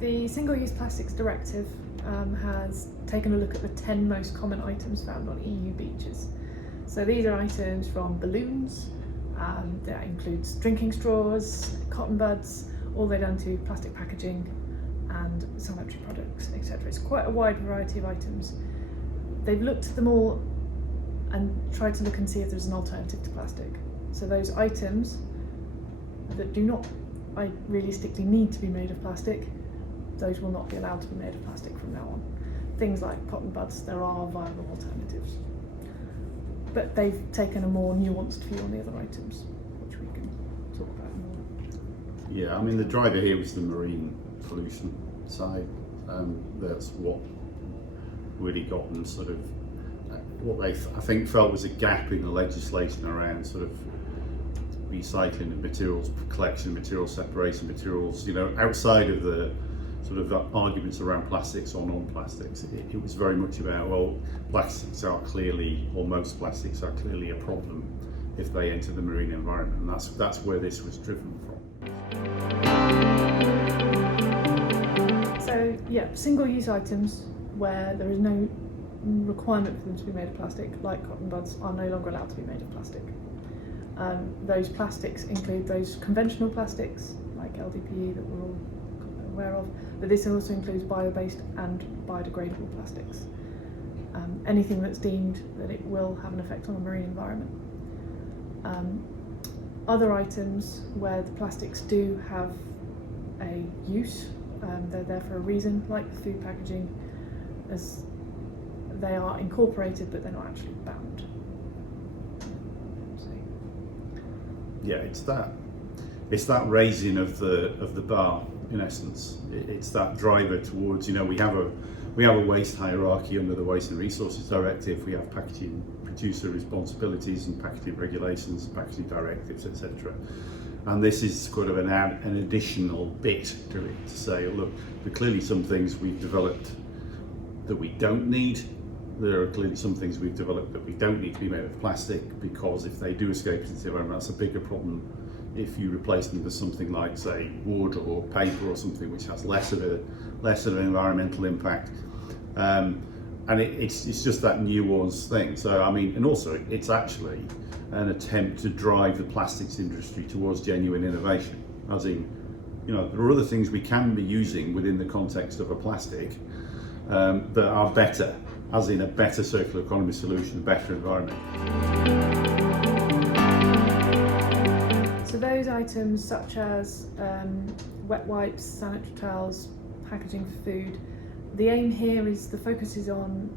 the Single-Use Plastics Directive has taken a look at the 10 most common items found on EU beaches. So these are items from balloons, that includes drinking straws, cotton buds, all the way down to plastic packaging and sanitary products, etc. It's quite a wide variety of items. They've looked at them all and tried to look and see if there's an alternative to plastic. So those items that do not realistically need to be made of plastic, those will not be allowed to be made of plastic from now on. Things like cotton buds, there are viable alternatives. But they've taken a more nuanced view on the other items, which we can talk about more. Yeah, I mean the driver here was the marine pollution side. That's what really got them sort of what they I think felt was a gap in the legislation around sort of recycling of materials, collection of materials, separation of materials, outside of the sort of arguments around plastics or non-plastics. It was very much about, well, plastics are clearly, or most plastics are clearly a problem if they enter the marine environment, and that's where this was driven from. So yeah, single-use items where there is no requirement for them to be made of plastic, like cotton buds, are no longer allowed to be made of plastic. Those plastics include those conventional plastics like LDPE that we're all aware of, but this also includes bio-based and biodegradable plastics. Anything that's deemed that it will have an effect on the marine environment. Other items where the plastics do have a use, they're there for a reason, like food packaging, as they are incorporated but they're not actually bound. Yeah, it's that raising of the bar in essence. It's that driver towards, we have a waste hierarchy under the Waste and Resources Directive. We have packaging producer responsibilities and packaging regulations, packaging directives, etc. And this is kind of an additional bit to it to say, look, there are clearly some things we've developed that we don't need. There are clearly some things we've developed that we don't need to be made of plastic, because if they do escape into the environment, that's a bigger problem if you replace them with something like, say, wood or paper or something which has less of an environmental impact. And it's just that nuanced thing. So I mean, and also it's actually an attempt to drive the plastics industry towards genuine innovation, as in, there are other things we can be using within the context of a plastic that are better, as in a better circular economy solution, better environment. So those items such as wet wipes, sanitary towels, packaging for food, the aim here is the focus is on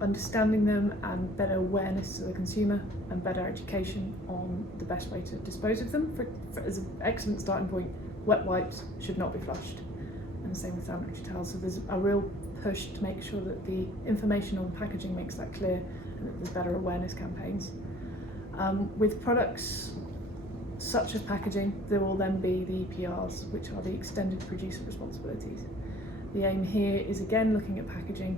understanding them and better awareness to the consumer and better education on the best way to dispose of them. As an excellent starting point, wet wipes should not be flushed, and the same with sanitary towels. So there's a real push to make sure that the information on packaging makes that clear and that there's better awareness campaigns. With products such as packaging, there will then be the EPRs, which are the extended producer responsibilities. The aim here is again looking at packaging.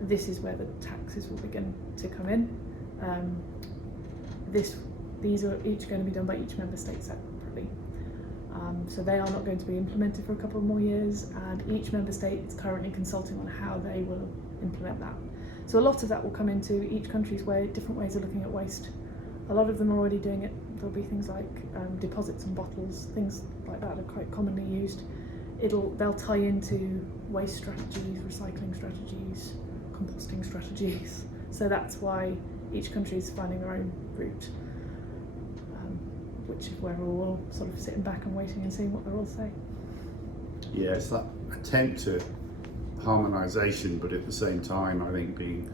This is where the taxes will begin to come in. These are each going to be done by each member state separately. So they are not going to be implemented for a couple more years, and each member state is currently consulting on how they will implement that. So a lot of that will come into each country's different ways of looking at waste. A lot of them are already doing it. There'll be things like deposits on bottles, things like that are quite commonly used. They'll tie into waste strategies, recycling strategies, composting strategies. So that's why each country is finding their own route, which is where we're all sort of sitting back and waiting and seeing what they're all saying. Yeah, it's that attempt to harmonisation, but at the same time, I think being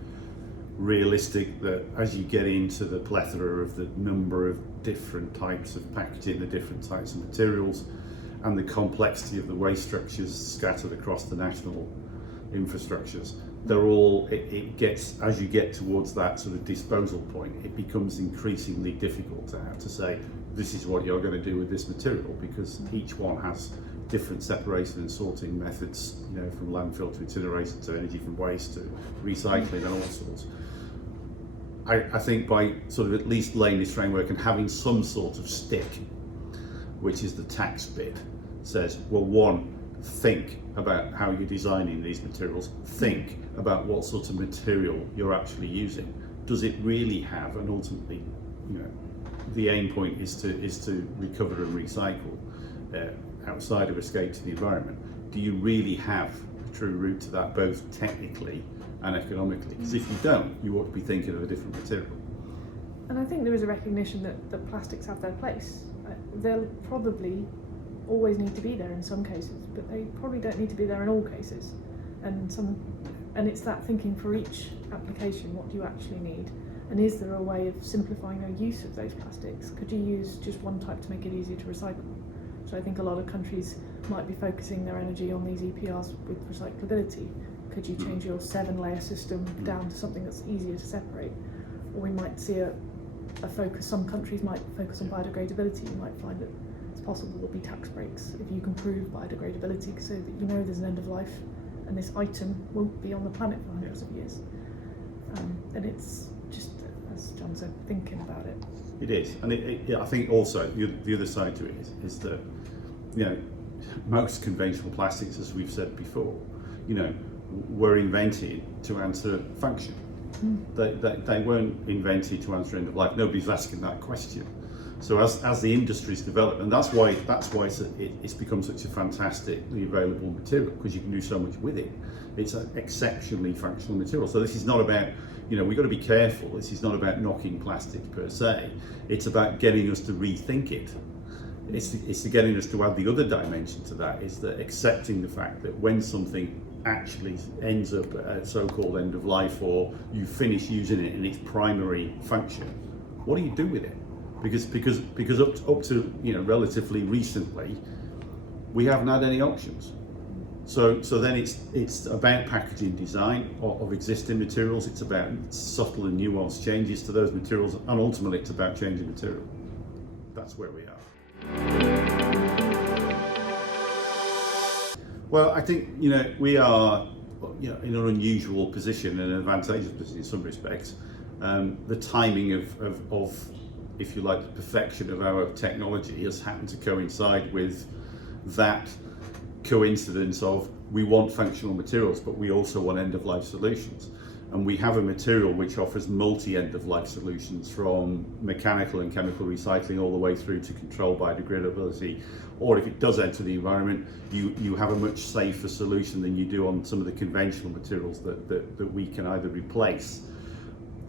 realistic that as you get into the plethora of the number of different types of packaging, the different types of materials, and the complexity of the waste structures scattered across the national infrastructures, it gets, as you get towards that sort of disposal point, it becomes increasingly difficult to have to say, this is what you're going to do with this material, because each one has different separation and sorting methods, from landfill to incineration to energy from waste to recycling and all sorts. I think by sort of at least laying this framework and having some sort of stick, which is the tax bit, says, well, one, think about how you're designing these materials, think about what sort of material you're actually using. Does it really have, and ultimately, the aim point is to recover and recycle outside of escape to the environment. Do you really have a true route to that, both technically and economically? Because if you don't, you ought to be thinking of a different material. And I think there is a recognition that plastics have their place. They'll probably always need to be there in some cases, but they probably don't need to be there in all cases. And it's that thinking for each application, what do you actually need? And is there a way of simplifying the use of those plastics? Could you use just one type to make it easier to recycle? So I think a lot of countries might be focusing their energy on these EPRs with recyclability. Could you change your 7-layer system down to something that's easier to separate? Or we might see a focus, some countries might focus on biodegradability. You might find that it's possible there'll be tax breaks if you can prove biodegradability so that you know there's an end of life and this item won't be on the planet for hundreds of years. And it's just, as John said, thinking about it. It is, and I think also the other side to it is that most conventional plastics, as we've said before, were invented to answer function. They weren't invented to answer end of life. Nobody's asking that question. So as the industries develop, and that's why it's become such a fantastically available material, because you can do so much with it. It's an exceptionally functional material. So this is not about, we've got to be careful. This is not about knocking plastics per se. It's about getting us to rethink it. It's getting us to add the other dimension to that, is that accepting the fact that when something actually ends up at so-called end of life, or you finish using it in its primary function, what do you do with it? Because up to relatively recently, we haven't had any options. So then it's about packaging design of existing materials. It's about subtle and nuanced changes to those materials, and ultimately it's about changing material. That's where we are. Well, I think we are in an unusual position, an advantageous position in some respects. The timing of, if you like, the perfection of our technology has happened to coincide with that coincidence of we want functional materials, but we also want end-of-life solutions. And we have a material which offers multi-end-of-life solutions, from mechanical and chemical recycling all the way through to controlled biodegradability. Or if it does enter the environment, you have a much safer solution than you do on some of the conventional materials that we can either replace.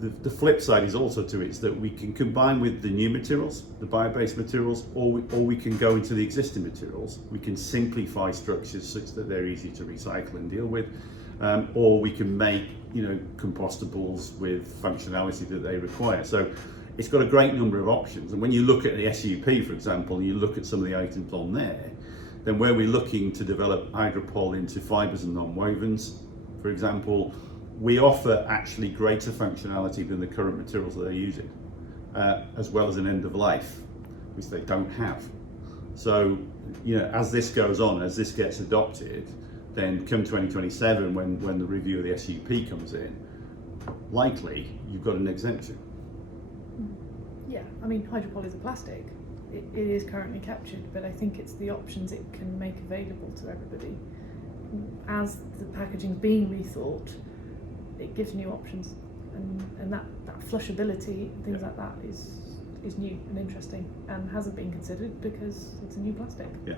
The flip side is also to it is that we can combine with the new materials, the bio-based materials, or we can go into the existing materials. We can simplify structures such that they're easy to recycle and deal with, or we can make compostables with functionality that they require. So it's got a great number of options. And when you look at the SUP, for example, and you look at some of the items on there, then where we're looking to develop hydropol into fibres and non-wovens, for example, we offer actually greater functionality than the current materials that they're using, as well as an end of life, which they don't have. So, as this goes on, as this gets adopted, then come 2027, when the review of the SUP comes in, likely you've got an exemption. Yeah, I mean, hydropol is a plastic. It is currently captured, but I think it's the options it can make available to everybody. As the packaging's being rethought, it gives new options, and that flushability, things like that is new and interesting, and hasn't been considered because it's a new plastic. Yeah.